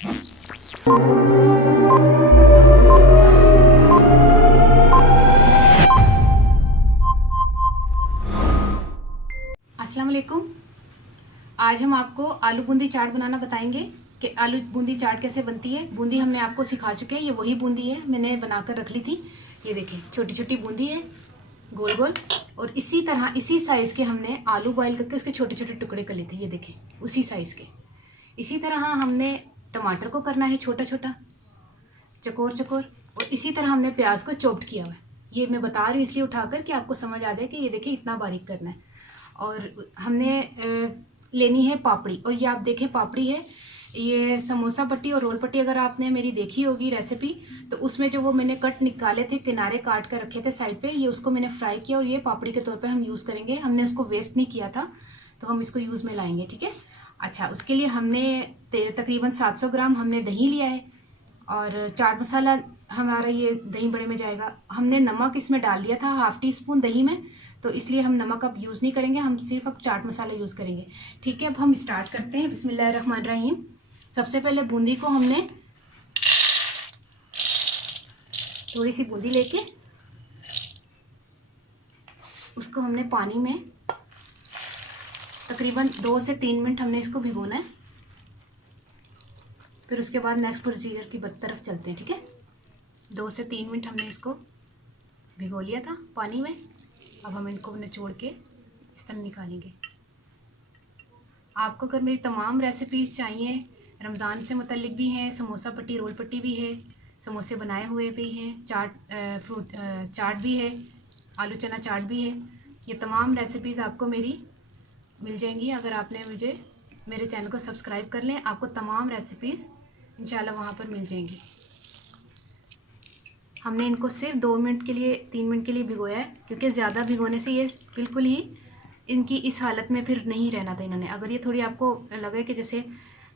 अस्सलाम वालेकुम। आज हम आपको आलू बूंदी चाट बनाना बताएंगे कि आलू बूंदी चाट कैसे बनती है। बूंदी हमने आपको सिखा चुके हैं, ये वही बूंदी है, मैंने बनाकर रख ली थी। ये देखें, छोटी छोटी बूंदी है, गोल गोल। और इसी तरह इसी साइज़ के हमने आलू बॉयल करके उसके छोटे छोटे टुकड़े कर लिए थे। ये देखें, उसी साइज़ के। इसी तरह हमने टमाटर को करना है छोटा छोटा, चकोर चकोर। और इसी तरह हमने प्याज को चॉप्ड किया हुआ है। ये मैं बता रही हूँ इसलिए उठाकर कि आपको समझ आ जाए कि ये देखिए इतना बारीक करना है। और हमने लेनी है पापड़ी। और ये आप देखें पापड़ी है, ये समोसा पट्टी और रोल पट्टी अगर आपने मेरी देखी होगी रेसिपी, तो उसमें जो वो मैंने कट निकाले थे, किनारे काट कर रखे थे साइड पे, ये उसको मैंने फ्राई किया और ये पापड़ी के तौर पे हम यूज़ करेंगे। हमने उसको वेस्ट नहीं किया था, तो हम इसको यूज़ में लाएंगे, ठीक है। अच्छा, उसके लिए हमने तकरीबन 700 ग्राम हमने दही लिया है। और चाट मसाला हमारा ये दही बड़े में जाएगा। हमने नमक इसमें डाल लिया था ½ टीस्पून दही में, तो इसलिए हम नमक अब यूज़ नहीं करेंगे, हम सिर्फ अब चाट मसाला यूज़ करेंगे, ठीक है। अब हम स्टार्ट करते हैं। बिस्मिल्लाहिर्रहमानिर्रहीम। सबसे पहले बूंदी को हमने थोड़ी सी बूंदी लेके उसको हमने पानी में तकरीबन 2 से 3 मिनट हमने इसको भिगोना है। फिर उसके बाद नेक्स्ट प्रोसीजर की तरफ चलते हैं, ठीक है। 2 से 3 मिनट हमने इसको भिगो लिया था पानी में। अब हम इनको निचोड़ के इस तरह निकालेंगे। आपको अगर मेरी तमाम रेसिपीज़ चाहिए, रमज़ान से मुतल्लिक भी हैं, समोसा पट्टी रोल पट्टी भी है, समोसे बनाए हुए भी हैं, फ्रूट चाट भी है, आलू चना चाट भी है, ये तमाम रेसिपीज़ आपको मेरी मिल जाएंगी अगर आपने मेरे चैनल को सब्सक्राइब कर लें। आपको तमाम रेसिपीज़ इंशाल्लाह वहाँ पर मिल जाएंगी। हमने इनको सिर्फ 2 मिनट के लिए 3 मिनट के लिए भिगोया है, क्योंकि ज़्यादा भिगोने से ये बिल्कुल ही इनकी इस हालत में फिर नहीं रहना था इन्होंने। अगर ये थोड़ी आपको लगे कि जैसे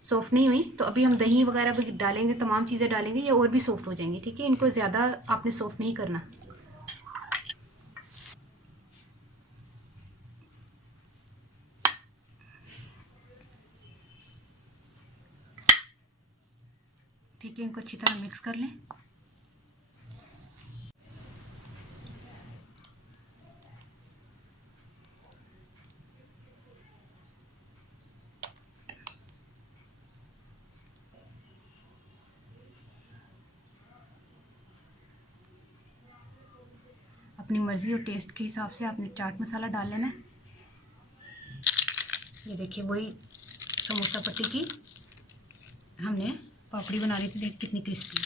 सॉफ़्ट नहीं हुई, तो अभी हम दही वगैरह भी डालेंगे, तमाम चीज़ें डालेंगे, ये और भी सॉफ्ट हो जाएंगी, ठीक है। इनको ज़्यादा आपने सॉफ्ट नहीं करना। ठीक है, इनको अच्छी तरह मिक्स कर लें। अपनी मर्ज़ी और टेस्ट के हिसाब से आपने चाट मसाला डाल लेना है। ये देखिए, वही समोसा पट्टी की हमने पापड़ी बना ली थी, देखिए कितनी क्रिस्पी।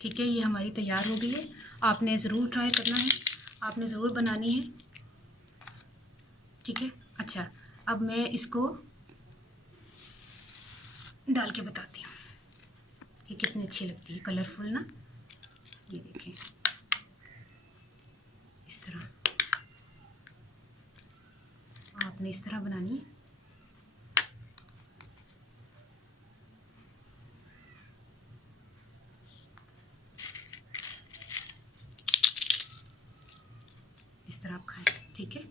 ठीक है, ये हमारी तैयार हो गई है। आपने ज़रूर ट्राई करना है, आपने ज़रूर बनानी है, ठीक है। अच्छा, अब मैं इसको डाल के बताती हूँ ये कितनी अच्छी लगती है, कलरफुल ना। ये देखें, इस तरह आपने इस तरह बनानी है। इस तरह आप खाएं, ठीक है।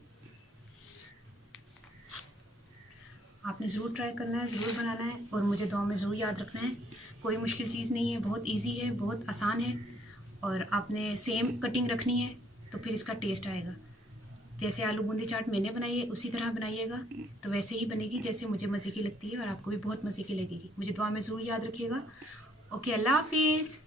आपने ज़रूर ट्राई करना है, ज़रूर बनाना है, और मुझे दुआ में ज़रूर याद रखना है। कोई मुश्किल चीज़ नहीं है, बहुत इजी है, बहुत आसान है। और आपने सेम कटिंग रखनी है, तो फिर इसका टेस्ट आएगा। जैसे आलू बूंदी चाट मैंने बनाई है उसी तरह बनाइएगा, तो वैसे ही बनेगी जैसे मुझे मज़े की लगती है, और आपको भी बहुत मज़े की लगेगी। मुझे दुआ में ज़रूर याद रखिएगा। ओके, अल्लाह हाफिज़।